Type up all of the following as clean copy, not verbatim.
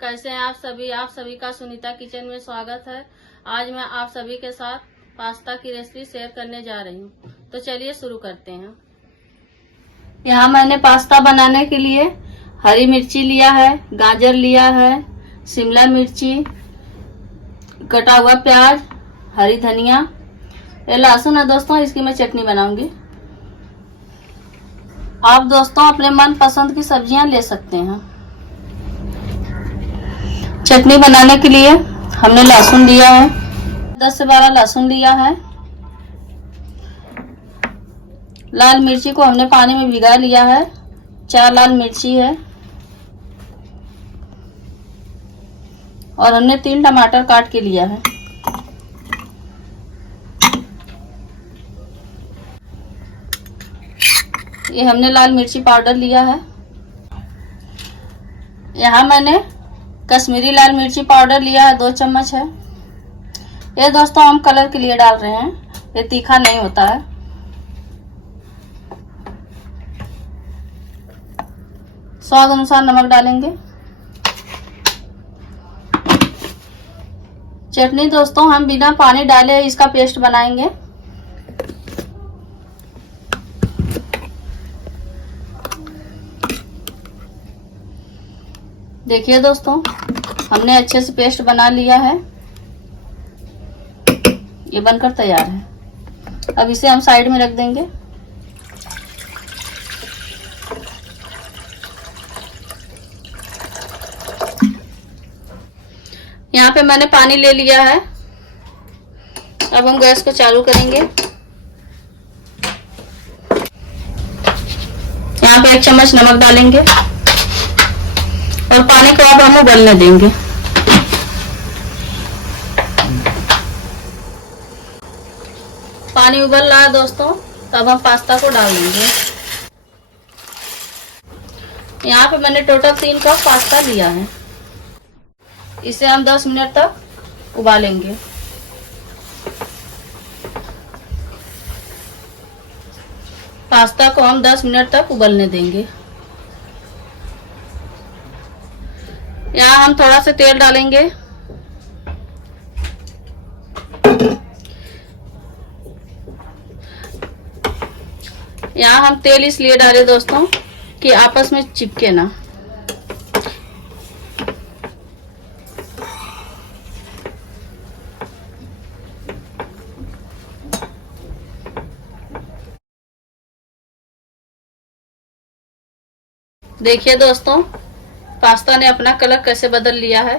कैसे हैं आप सभी? आप सभी का सुनीता किचन में स्वागत है। आज मैं आप सभी के साथ पास्ता की रेसिपी शेयर करने जा रही हूँ। तो चलिए शुरू करते हैं। यहाँ मैंने पास्ता बनाने के लिए हरी मिर्ची लिया है, गाजर लिया है, शिमला मिर्ची, कटा हुआ प्याज, हरी धनिया, ये लहसुन है दोस्तों। इसकी मैं चटनी बनाऊंगी। आप दोस्तों अपने मन पसंद की सब्जियां ले सकते हैं। चटनी बनाने के लिए हमने लहसुन लिया है, 10 से 12 लहसुन लिया है। लाल मिर्ची को हमने पानी में भिगा लिया है, 4 लाल मिर्ची है। और हमने 3 टमाटर काट के लिया है। ये हमने लाल मिर्ची पाउडर लिया है। यहाँ मैंने कश्मीरी लाल मिर्ची पाउडर लिया है, 2 चम्मच है। ये दोस्तों हम कलर के लिए डाल रहे हैं, ये तीखा नहीं होता है। स्वाद अनुसार नमक डालेंगे। चटनी दोस्तों हम बिना पानी डाले इसका पेस्ट बनाएंगे। देखिए दोस्तों हमने अच्छे से पेस्ट बना लिया है, ये बनकर तैयार है। अब इसे हम साइड में रख देंगे। यहाँ पे मैंने पानी ले लिया है। अब हम गैस को चालू करेंगे। यहाँ पे 1 चम्मच नमक डालेंगे और पानी को अब हम उबलने देंगे। पानी उबल रहा है दोस्तों, तब हम पास्ता को डाल देंगे। यहाँ पे मैंने टोटल 3 कप पास्ता लिया है। इसे हम 10 मिनट तक उबालेंगे। पास्ता को हम 10 मिनट तक उबलने देंगे। यहाँ हम थोड़ा सा तेल डालेंगे। यहाँ हम तेल इसलिए डाले दोस्तों कि आपस में चिपके ना। देखिए दोस्तों पास्ता ने अपना कलर कैसे बदल लिया है।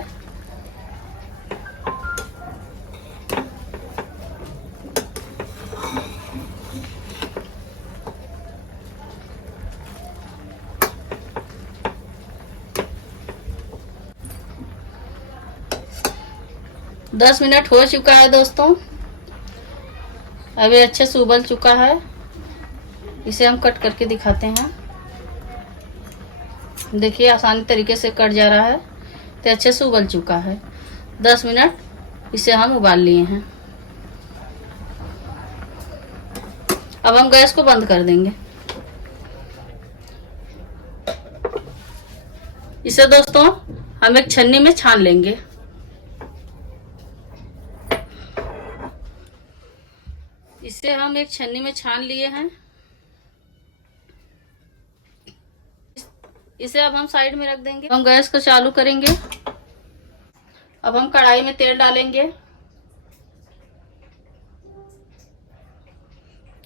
दस मिनट हो चुका है दोस्तों। अभी अच्छे से उबल चुका है। इसे हम कट करके दिखाते हैं। देखिए आसानी तरीके से कट जा रहा है, तो अच्छे से उबल चुका है। 10 मिनट इसे हम उबाल लिए हैं। अब हम गैस को बंद कर देंगे। इसे दोस्तों हम एक छन्नी में छान लेंगे। इसे हम एक छन्नी में छान लिए हैं। इसे अब हम साइड में रख देंगे। हम गैस को चालू करेंगे। अब हम कढ़ाई में तेल डालेंगे।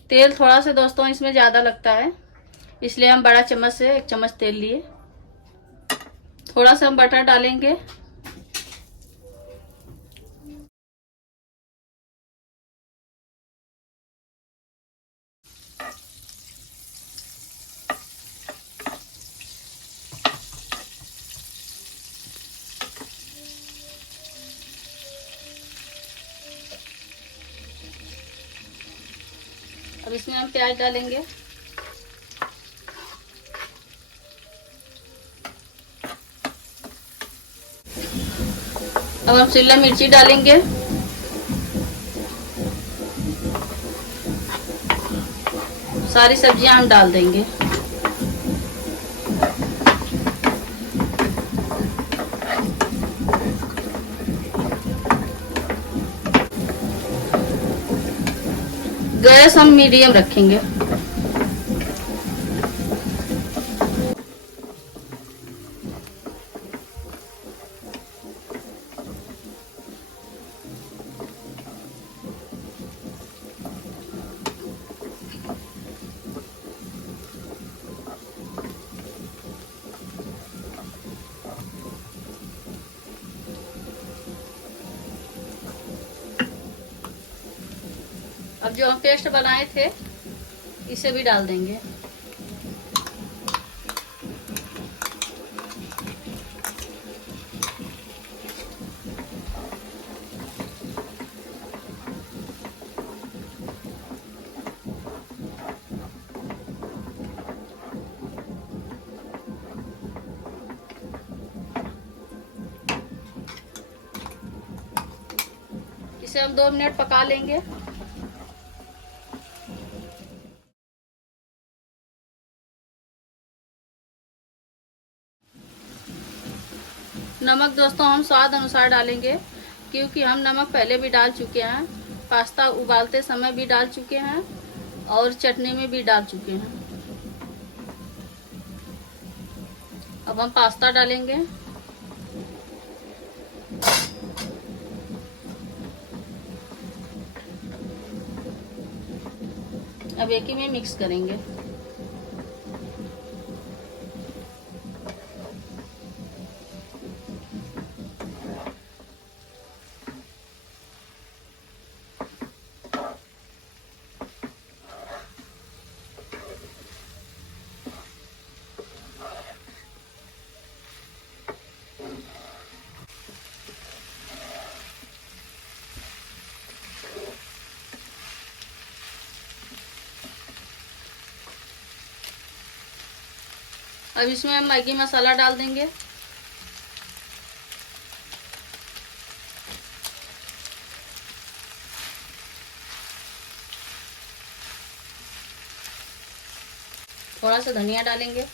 तेल थोड़ा सा दोस्तों इसमें ज्यादा लगता है, इसलिए हम बड़ा चम्मच से 1 चम्मच तेल लिए। थोड़ा सा हम बटर डालेंगे। अब इसमें हम प्याज डालेंगे। अब हम शिमला मिर्ची डालेंगे। सारी सब्जियां हम डाल देंगे। गैस हम मीडियम रखेंगे। अब जो हम पेस्ट बनाए थे इसे भी डाल देंगे। इसे हम 2 मिनट पका लेंगे। नमक दोस्तों हम स्वाद अनुसार डालेंगे, क्योंकि हम नमक पहले भी डाल चुके हैं, पास्ता उबालते समय भी डाल चुके हैं और चटनी में भी डाल चुके हैं। अब हम पास्ता डालेंगे। अब एक ही में मिक्स करेंगे। अब इसमें हम मैगी मसाला डाल देंगे। थोड़ा सा धनिया डालेंगे। अब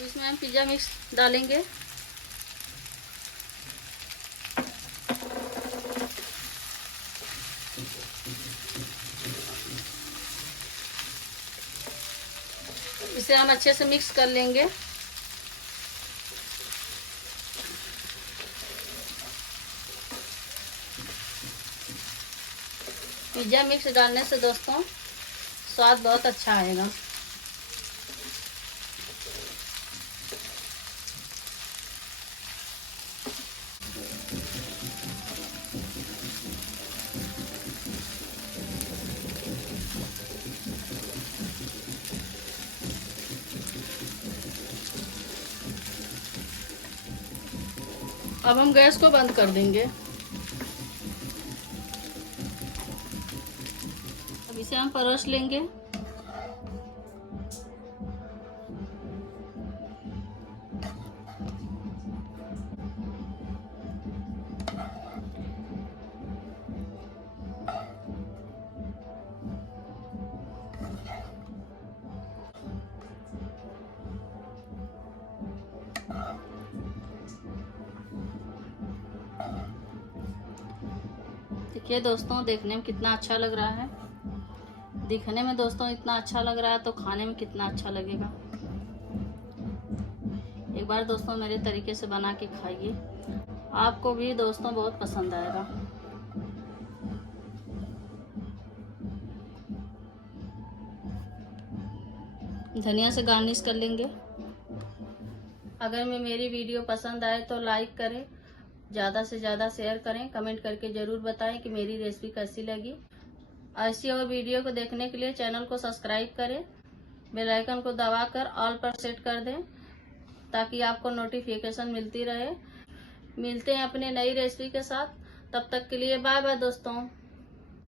इसमें हम पिज्जा मिक्स डालेंगे। इसे हम अच्छे से मिक्स कर लेंगे। पिज्जा मिक्स डालने से दोस्तों स्वाद बहुत अच्छा आएगा। अब हम गैस को बंद कर देंगे। अब इसे हम परोस लेंगे। देखिए दोस्तों, देखने में कितना अच्छा लग रहा है। दिखने में दोस्तों इतना अच्छा लग रहा है तो खाने में कितना अच्छा लगेगा। एक बार दोस्तों मेरे तरीके से बना के खाइए, आपको भी दोस्तों बहुत पसंद आएगा। धनिया से गार्निश कर लेंगे। अगर मेरी वीडियो पसंद आए तो लाइक करें, ज़्यादा से ज़्यादा शेयर करें, कमेंट करके ज़रूर बताएं कि मेरी रेसिपी कैसी लगी। ऐसी और वीडियो को देखने के लिए चैनल को सब्सक्राइब करें, बेल आइकन को दबाकर ऑल पर सेट कर दें ताकि आपको नोटिफिकेशन मिलती रहे। मिलते हैं अपने नई रेसिपी के साथ, तब तक के लिए बाय बाय दोस्तों।